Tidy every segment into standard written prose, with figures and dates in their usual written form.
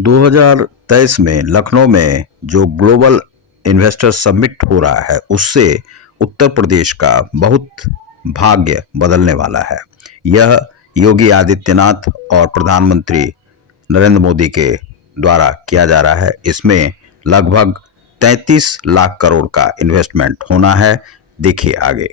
2023 में लखनऊ में जो ग्लोबल इन्वेस्टर समिट हो रहा है उससे उत्तर प्रदेश का बहुत भाग्य बदलने वाला है। यह योगी आदित्यनाथ और प्रधानमंत्री नरेंद्र मोदी के द्वारा किया जा रहा है। इसमें लगभग 33 लाख करोड़ का इन्वेस्टमेंट होना है। देखिए आगे।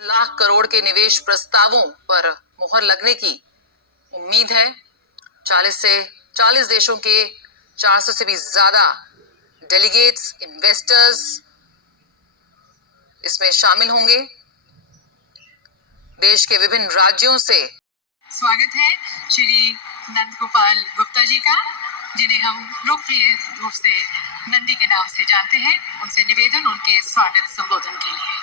लाख करोड़ के निवेश प्रस्तावों पर मुहर लगने की उम्मीद है। 40 देशों के 400 से भी ज्यादा डेलीगेट्स, इन्वेस्टर्स इसमें शामिल होंगे। देश के विभिन्न राज्यों से स्वागत है श्री नंद गोपाल गुप्ता जी का, जिन्हें हम लोकप्रिय रूप से नंदी के नाम से जानते हैं। उनसे निवेदन उनके स्वागत संबोधन के लिए।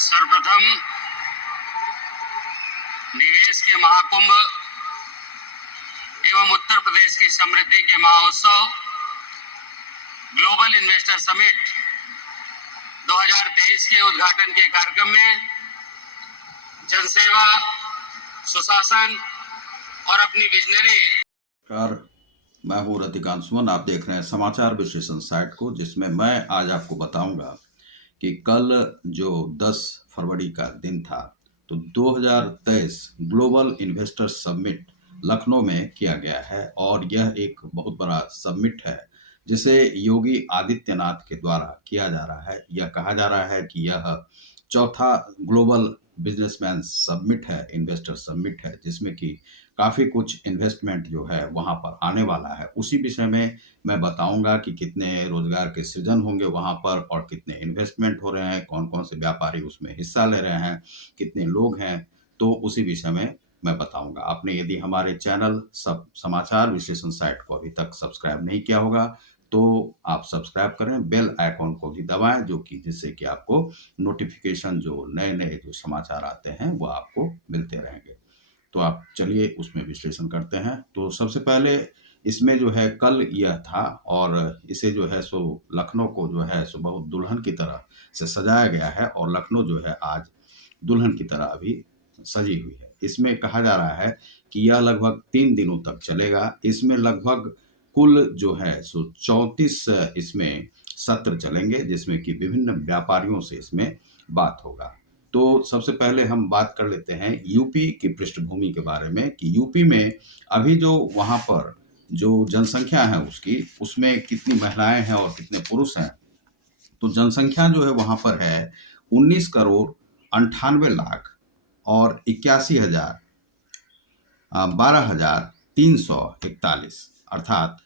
सर्वप्रथम निवेश के महाकुंभ एवं उत्तर प्रदेश की समृद्धि के महोत्सव ग्लोबल इन्वेस्टर समिट 2023 के उद्घाटन के कार्यक्रम में जनसेवा, सुशासन और अपनी विजनरी। नमस्कार, मैं हूँ रतिकांत सुमन। आप देख रहे हैं समाचार विश्लेषण साइट को, जिसमें मैं आज आपको बताऊंगा कि कल जो 10 फरवरी का दिन था तो 2023 ग्लोबल इन्वेस्टर समिट लखनऊ में किया गया है और यह एक बहुत बड़ा समिट है जिसे योगी आदित्यनाथ के द्वारा किया जा रहा है। यह कहा जा रहा है कि यह चौथा ग्लोबल बिजनेसमैन समिट है, इन्वेस्टर समिट है, जिसमें कि काफ़ी कुछ इन्वेस्टमेंट जो है वहाँ पर आने वाला है। उसी विषय में मैं बताऊंगा कि कितने रोजगार के सृजन होंगे वहाँ पर और कितने इन्वेस्टमेंट हो रहे हैं, कौन कौन से व्यापारी उसमें हिस्सा ले रहे हैं, कितने लोग हैं, तो उसी विषय में मैं बताऊंगा। आपने यदि हमारे चैनल सब समाचार विश्लेषण साइट को अभी तक सब्सक्राइब नहीं किया होगा तो आप सब्सक्राइब करें, बेल आइकॉन को भी दबाएं, जो कि जिससे कि आपको नोटिफिकेशन जो नए नए जो समाचार आते हैं वो आपको मिलते रहेंगे। तो आप चलिए उसमें विश्लेषण करते हैं। तो सबसे पहले इसमें जो है कल यह था और इसे जो है सो लखनऊ को जो है सो बहुत दुल्हन की तरह से सजाया गया है और लखनऊ जो है आज दुल्हन की तरह अभी सजी हुई है। इसमें कहा जा रहा है कि यह लगभग 3 दिनों तक चलेगा। इसमें लगभग कुल जो है सो 34 इसमें सत्र चलेंगे, जिसमें कि विभिन्न व्यापारियों से इसमें बात होगा। तो सबसे पहले हम बात कर लेते हैं यूपी की पृष्ठभूमि के बारे में कि यूपी में अभी जो वहाँ पर जो जनसंख्या है उसमें कितनी महिलाएं हैं और कितने पुरुष हैं। तो जनसंख्या जो है वहाँ पर है 19 करोड़ 98 लाख और 12,341, अर्थात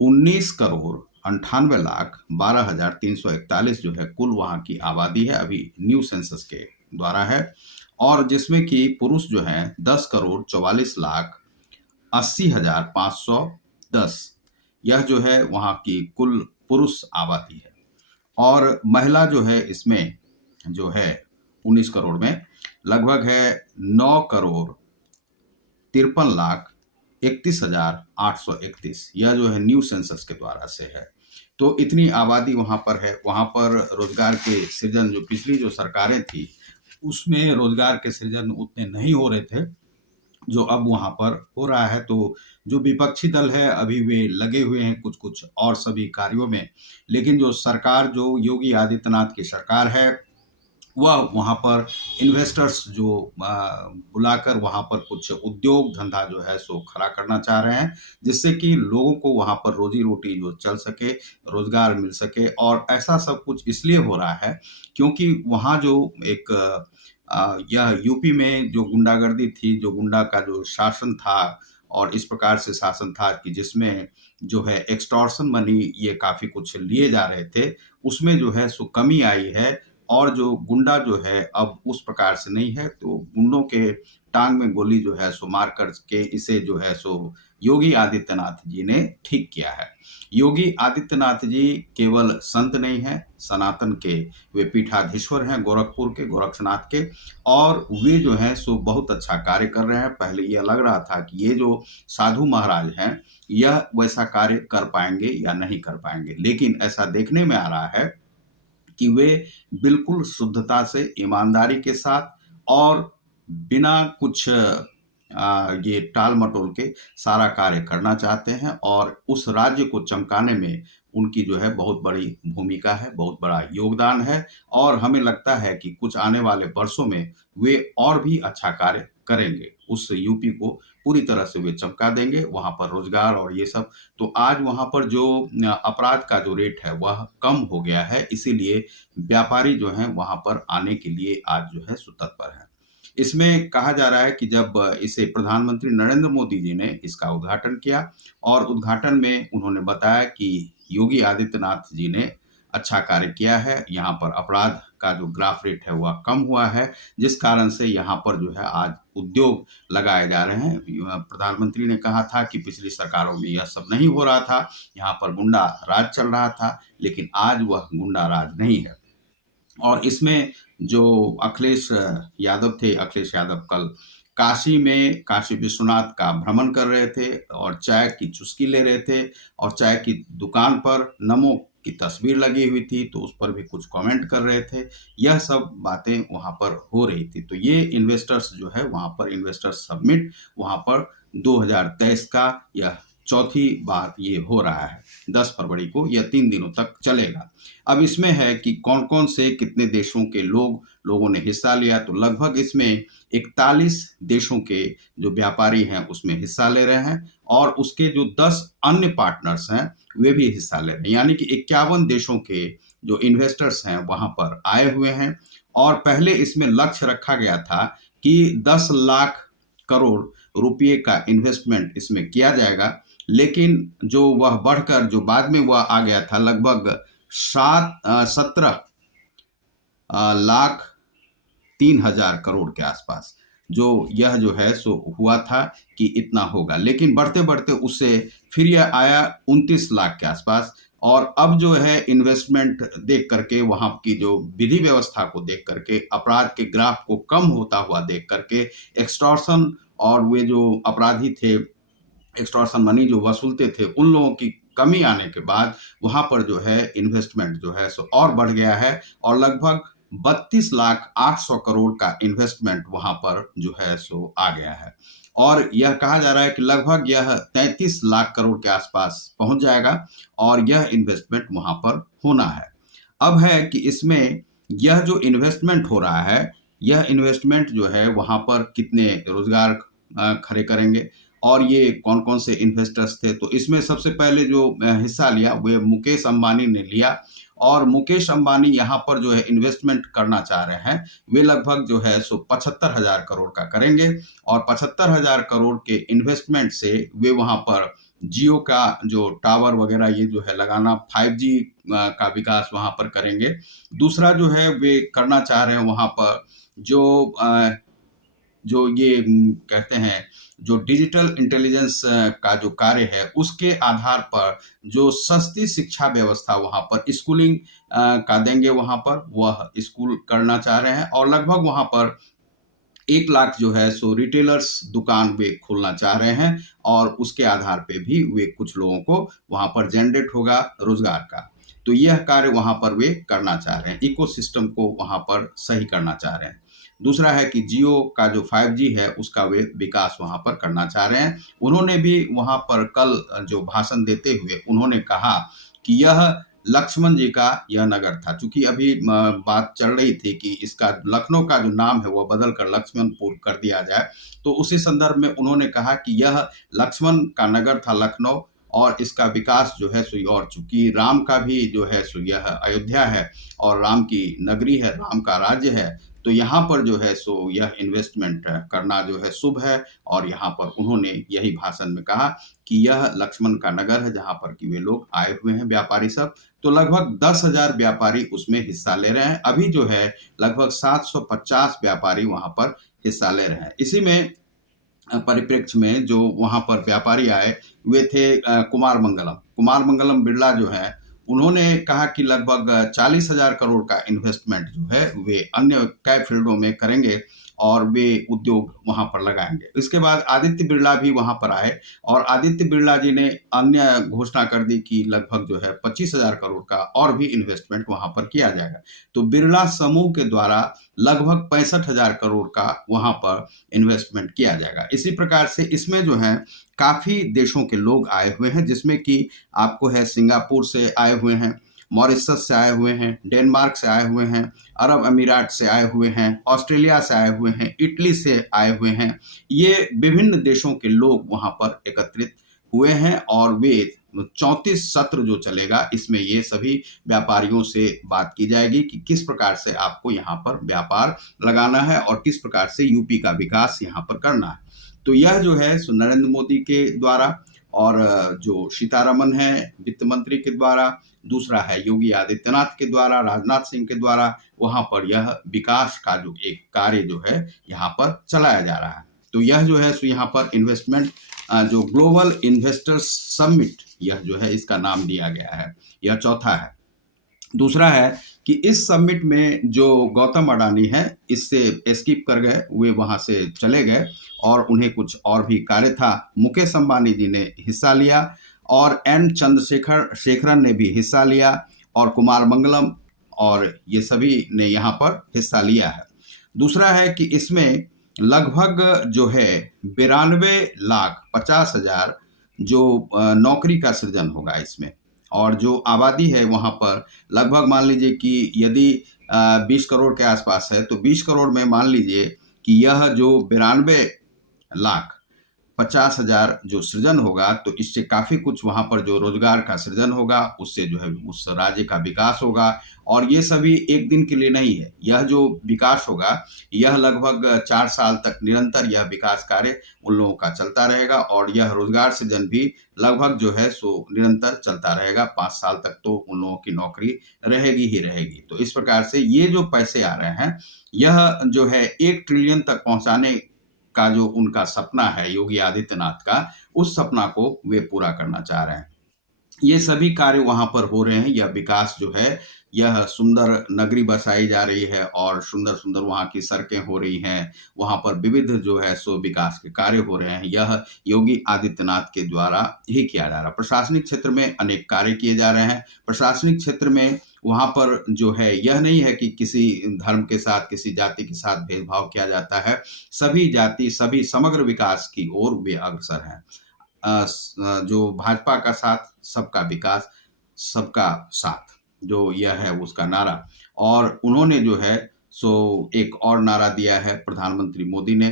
19 करोड़ 98 लाख 12,341 जो है कुल वहाँ की आबादी है, अभी न्यू सेंसस के द्वारा है। और जिसमें कि पुरुष जो है 10 करोड़ 44 लाख 80,510, यह जो है वहाँ की कुल पुरुष आबादी है। और महिला जो है इसमें जो है 19 करोड़ में लगभग है 9 करोड़ 53 लाख 31,831, यह जो है न्यू सेंसस के द्वारा से है। तो इतनी आबादी वहाँ पर है। वहाँ पर रोजगार के सृजन जो पिछली जो सरकारें थी उसमें रोजगार के सृजन उतने नहीं हो रहे थे जो अब वहाँ पर हो रहा है। तो जो विपक्षी दल है अभी वे लगे हुए हैं कुछ कुछ और सभी कार्यों में, लेकिन जो सरकार जो योगी आदित्यनाथ की सरकार है वह वहाँ पर इन्वेस्टर्स जो बुलाकर वहाँ पर कुछ उद्योग धंधा जो है सो खड़ा करना चाह रहे हैं, जिससे कि लोगों को वहाँ पर रोजी रोटी जो चल सके, रोजगार मिल सके। और ऐसा सब कुछ इसलिए हो रहा है क्योंकि वहाँ जो एक यह यूपी में जो गुंडागर्दी थी, जो गुंडा का जो शासन था और इस प्रकार से शासन था कि जिसमें जो है एक्सटॉर्शन मनी ये काफ़ी कुछ लिए जा रहे थे, उसमें जो है सो कमी आई है। और जो गुंडा जो है अब उस प्रकार से नहीं है, तो गुंडों के टांग में गोली जो है सो मार कर के इसे जो है सो योगी आदित्यनाथ जी ने ठीक किया है। योगी आदित्यनाथ जी केवल संत नहीं हैं, सनातन के वे पीठाधीश्वर हैं, गोरखपुर के, गोरक्षनाथ के, और वे जो हैं सो बहुत अच्छा कार्य कर रहे हैं। पहले यह लग रहा था कि ये जो साधु महाराज हैं, यह वैसा कार्य कर पाएंगे या नहीं कर पाएंगे, लेकिन ऐसा देखने में आ रहा है कि वे बिल्कुल शुद्धता से, ईमानदारी के साथ और बिना कुछ ये टाल-मटोल के सारा कार्य करना चाहते हैं, और उस राज्य को चमकाने में उनकी जो है बहुत बड़ी भूमिका है, बहुत बड़ा योगदान है, और हमें लगता है कि कुछ आने वाले वर्षों में वे और भी अच्छा कार्य करेंगे। उस यूपी को पूरी तरह से वे चमका देंगे, वहाँ पर रोज़गार और ये सब। तो आज वहाँ पर जो अपराध का जो रेट है वह कम हो गया है, इसीलिए व्यापारी जो हैं वहाँ पर आने के लिए आज जो है सो तत्पर हैं। इसमें कहा जा रहा है कि जब इसे प्रधानमंत्री नरेंद्र मोदी जी ने इसका उद्घाटन किया, और उद्घाटन में उन्होंने बताया कि योगी आदित्यनाथ जी ने अच्छा कार्य किया है, यहाँ पर अपराध का जो ग्राफ रेट है वह कम हुआ है, जिस कारण से यहाँ पर जो है आज उद्योग लगाए जा रहे हैं। प्रधानमंत्री ने कहा था कि पिछली सरकारों में यह सब नहीं हो रहा था, यहाँ पर गुंडा राज चल रहा था, लेकिन आज वह गुंडा राज नहीं है। और इसमें जो अखिलेश यादव थे, अखिलेश यादव कल काशी में काशी विश्वनाथ का भ्रमण कर रहे थे और चाय की चुस्की ले रहे थे, और चाय की दुकान पर नमो की तस्वीर लगी हुई थी, तो उस पर भी कुछ कमेंट कर रहे थे। यह सब बातें वहाँ पर हो रही थी। तो ये इन्वेस्टर्स जो है वहाँ पर इन्वेस्टर्स समिट वहाँ पर 2023 का यह चौथी बार ये हो रहा है। 10 फरवरी को यह 3 दिनों तक चलेगा। अब इसमें है कि कौन-कौन से कितने देशों के लोगों ने हिस्सा लिया, तो लगभग इसमें 41 देशों के जो व्यापारी हैं उसमें हिस्सा ले रहे हैं, और उसके जो 10 अन्य पार्टनर्स हैं वे भी हिस्सा ले रहे हैं। यानी कि 51 देशों के जो इन्वेस्टर्स हैं वहाँ पर आए हुए हैं, और पहले इसमें लक्ष्य रखा गया था कि 10 लाख करोड़ रुपये का इन्वेस्टमेंट इसमें किया जाएगा, लेकिन जो वह बढ़कर जो बाद में वह आ गया था लगभग 17 लाख 3,000 करोड़ के आसपास, जो यह जो है सो हुआ था कि इतना होगा, लेकिन बढ़ते-बढ़ते उससे फिर यह आया 29 लाख के आसपास। और अब जो है इन्वेस्टमेंट देख करके, वहाँ की जो विधि व्यवस्था को देख करके, अपराध के ग्राफ को कम होता हुआ देख करके, एक्सटॉर्शन और वे जो अपराधी थे, एक्सटॉर्शन मनी जो वसूलते थे, उन लोगों की कमी आने के बाद वहाँ पर जो है इन्वेस्टमेंट जो है सो और बढ़ गया है, और लगभग 32,800,000 करोड़ का इन्वेस्टमेंट वहाँ पर जो है सो आ गया है। और यह कहा जा रहा है कि लगभग यह 33 लाख करोड़ के आसपास पहुँच जाएगा, और यह इन्वेस्टमेंट वहाँ पर होना है। अब है कि इसमें यह जो इन्वेस्टमेंट हो रहा है, यह इन्वेस्टमेंट जो है वहाँ पर कितने रोज़गार खड़े करेंगे, और ये कौन-कौन से इन्वेस्टर्स थे। तो इसमें सबसे पहले जो हिस्सा लिया वो मुकेश अंबानी ने लिया, और मुकेश अंबानी यहाँ पर जो है इन्वेस्टमेंट करना चाह रहे हैं, वे लगभग जो है सो 75,000 करोड़ का करेंगे, और 75,000 करोड़ के इन्वेस्टमेंट से वे वहाँ पर जियो का जो टावर वगैरह ये जो है लगाना, 5G का विकास वहाँ पर करेंगे। दूसरा जो है वे करना चाह रहे हैं वहाँ पर जो ये कहते हैं जो डिजिटल इंटेलिजेंस का जो कार्य है, उसके आधार पर जो सस्ती शिक्षा व्यवस्था वहाँ पर स्कूलिंग का देंगे, वहाँ पर वह स्कूल करना चाह रहे हैं, और लगभग वहाँ पर 1 लाख जो है सो रिटेलर्स दुकान वे खोलना चाह रहे हैं, और उसके आधार पे भी वे कुछ लोगों को वहाँ पर जनरेट होगा रोजगार का। तो यह कार्य वहाँ पर वे करना चाह रहे हैं, इकोसिस्टम को वहाँ पर सही करना चाह रहे हैं। दूसरा है कि जियो का जो 5G है उसका वे विकास वहाँ पर करना चाह रहे हैं। उन्होंने भी वहाँ पर कल जो भाषण देते हुए उन्होंने कहा कि यह लक्ष्मण जी का यह नगर था। चूँकि अभी बात चल रही थी कि इसका लखनऊ का जो नाम है वह बदल कर लक्ष्मणपुर कर दिया जाए, तो उसी संदर्भ में उन्होंने कहा कि यह लक्ष्मण का नगर था लखनऊ, और इसका विकास जो है सो, और चूँकि राम का भी जो है सो यह अयोध्या है और राम की नगरी है, राम का राज्य है, तो यहाँ पर जो है सो यह इन्वेस्टमेंट करना जो है शुभ है। और यहाँ पर उन्होंने यही भाषण में कहा कि यह लक्ष्मण का नगर है जहाँ पर कि वे लोग आए हुए हैं व्यापारी सब। तो लगभग 10,000 व्यापारी उसमें हिस्सा ले रहे हैं। अभी जो है लगभग 750 व्यापारी वहाँ पर हिस्सा ले रहे हैं। इसी में परिप्रेक्ष्य में जो वहाँ पर व्यापारी आए वे थे कुमार मंगलम बिरला जो है, उन्होंने कहा कि लगभग 40,000 करोड़ का इन्वेस्टमेंट जो है वे अन्य कई फील्डों में करेंगे और वे उद्योग वहाँ पर लगाएंगे। इसके बाद आदित्य बिरला भी वहाँ पर आए और आदित्य बिरला जी ने अन्य घोषणा कर दी कि लगभग जो है 25,000 करोड़ का और भी इन्वेस्टमेंट वहाँ पर किया जाएगा। तो बिरला समूह के द्वारा लगभग 65,000 करोड़ का वहाँ पर इन्वेस्टमेंट किया जाएगा। इसी प्रकार से इसमें जो है काफ़ी देशों के लोग आए हुए हैं, जिसमें कि आपको है सिंगापुर से आए हुए हैं, मॉरिशस से आए हुए हैं, डेनमार्क से आए हुए हैं, अरब अमीरात से आए हुए हैं, ऑस्ट्रेलिया से आए हुए हैं, इटली से आए हुए हैं। ये विभिन्न देशों के लोग वहाँ पर एकत्रित हुए हैं और वे 34 सत्र जो चलेगा इसमें ये सभी व्यापारियों से बात की जाएगी कि किस प्रकार से आपको यहाँ पर व्यापार लगाना है और किस प्रकार से यूपी का विकास यहाँ पर करना है। तो यह जो है सो नरेंद्र मोदी के द्वारा और जो सीतारमन है वित्त मंत्री के द्वारा, दूसरा है योगी आदित्यनाथ के द्वारा, राजनाथ सिंह के द्वारा वहाँ पर यह विकास का जो एक कार्य जो है यहाँ पर चलाया जा रहा है। तो यह जो है सो यहाँ पर इन्वेस्टमेंट जो ग्लोबल इन्वेस्टर्स समिट यह जो है इसका नाम दिया गया है, यह चौथा है। दूसरा है कि इस समिट में जो गौतम अडानी है इससे स्किप कर गए, वे वहाँ से चले गए और उन्हें कुछ और भी कार्य था। मुकेश अंबानी जी ने हिस्सा लिया और एन चंद्रशेखरन ने भी हिस्सा लिया और कुमार मंगलम और ये सभी ने यहाँ पर हिस्सा लिया है। दूसरा है कि इसमें लगभग जो है 92,50,000 जो नौकरी का सृजन होगा इसमें, और जो आबादी है वहाँ पर लगभग मान लीजिए कि यदि 20 करोड़ के आसपास है तो 20 करोड़ में मान लीजिए कि यह जो 92,50,000 जो सृजन होगा तो इससे काफ़ी कुछ वहाँ पर जो रोजगार का सृजन होगा उससे जो है उस राज्य का विकास होगा। और ये सभी एक दिन के लिए नहीं है, यह जो विकास होगा यह लगभग 4 साल तक निरंतर यह विकास कार्य उन लोगों का चलता रहेगा और यह रोजगार सृजन भी लगभग जो है सो निरंतर चलता रहेगा। 5 साल तक तो उन लोगों की नौकरी रहेगी ही रहेगी। तो इस प्रकार से ये जो पैसे आ रहे हैं यह जो है 1 ट्रिलियन तक पहुंचाने का जो उनका सपना है योगी आदित्यनाथ का, उस सपना को वे पूरा करना चाह रहे हैं। ये सभी कार्य वहाँ पर हो रहे हैं। यह विकास जो है यह सुंदर नगरी बसाई जा रही है और सुंदर-सुंदर वहाँ की सड़कें हो रही हैं। वहाँ पर विविध जो है सो विकास के कार्य हो रहे हैं। यह योगी आदित्यनाथ के द्वारा ही किया जा रहा है। प्रशासनिक क्षेत्र में अनेक कार्य किए जा रहे हैं। प्रशासनिक क्षेत्र में वहाँ पर जो है यह नहीं है कि किसी धर्म के साथ, किसी जाति के साथ भेदभाव किया जाता है। सभी जाति, सभी समग्र विकास की ओर वे अग्रसर हैं। जो भाजपा का साथ, सबका विकास, सबका साथ, जो यह है उसका नारा। और उन्होंने जो है सो एक और नारा दिया है प्रधानमंत्री मोदी ने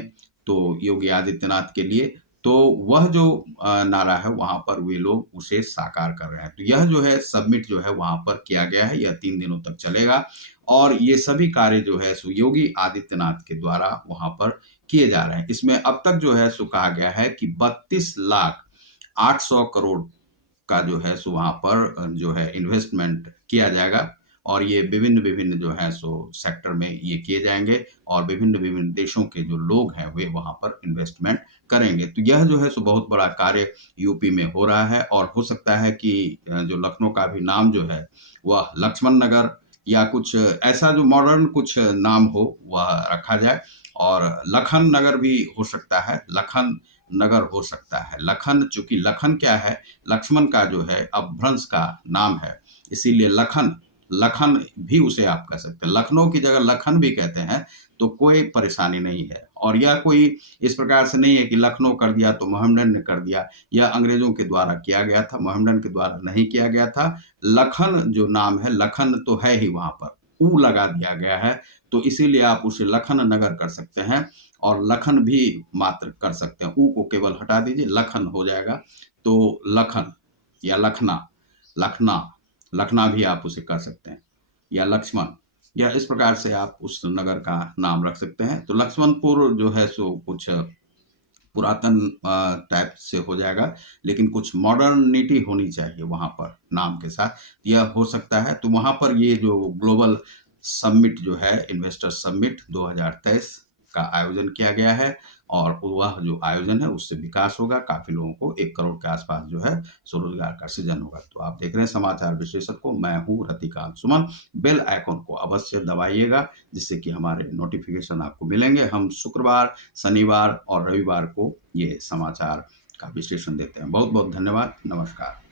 तो योगी आदित्यनाथ के लिए, तो वह जो नारा है वहाँ पर वे लोग उसे साकार कर रहे हैं। तो यह जो है सबमिट जो है वहाँ पर किया गया है, यह 3 दिनों तक चलेगा और ये सभी कार्य जो है सो योगी आदित्यनाथ के द्वारा वहाँ पर किए जा रहे हैं। इसमें अब तक जो है सो कहा गया है कि 32,800 करोड़ का जो है सो वहाँ पर जो है इन्वेस्टमेंट किया जाएगा और ये विभिन्न जो है सो सेक्टर में ये किए जाएंगे और विभिन्न देशों के जो लोग हैं वे वहाँ पर इन्वेस्टमेंट करेंगे। तो यह जो है सो बहुत बड़ा कार्य यूपी में हो रहा है और हो सकता है कि जो लखनऊ का भी नाम जो है वह लक्ष्मण नगर या कुछ ऐसा जो मॉडर्न कुछ नाम हो वह रखा जाए और लखन नगर भी हो सकता है, लखन नगर हो सकता है। लखन, चूंकि लखन क्या है, लक्ष्मण का जो है अपभ्रंश का नाम है, इसीलिए लखन भी उसे आप कह सकते हैं। लखनऊ की जगह लखन भी कहते हैं तो कोई परेशानी नहीं है। और यह कोई इस प्रकार से नहीं है कि लखनऊ कर दिया तो मोहम्मडन ने कर दिया, यह अंग्रेजों के द्वारा किया गया था, मोहम्मडन के द्वारा नहीं किया गया था। लखन जो नाम है, लखन तो है ही, वहाँ पर ऊ लगा दिया गया है तो इसीलिए आप उसे लखन नगर कर सकते हैं और लखन भी मात्र कर सकते हैं। ऊ को केवल हटा दीजिए, लखन हो जाएगा। तो लखन या लखना भी आप उसे कर सकते हैं या लक्ष्मण। या इस प्रकार से आप उस नगर का नाम रख सकते हैं। तो लक्ष्मणपुर जो है सो कुछ पुरातन टाइप से हो जाएगा, लेकिन कुछ मॉडर्निटी होनी चाहिए वहाँ पर नाम के साथ, यह हो सकता है। तो वहाँ पर ये जो ग्लोबल समिट जो है, इन्वेस्टर समिट 2023 का आयोजन किया गया है, और वह जो आयोजन है उससे विकास होगा, काफ़ी लोगों को 1 करोड़ के आसपास जो है स्वरोजगार का सृजन होगा। तो आप देख रहे हैं समाचार विश्लेषक को, मैं हूँ रतिकांत सुमन। बेल आइकॉन को अवश्य दबाइएगा, जिससे कि हमारे नोटिफिकेशन आपको मिलेंगे। हम शुक्रवार, शनिवार और रविवार को ये समाचार का विश्लेषण देते हैं। बहुत बहुत धन्यवाद। नमस्कार।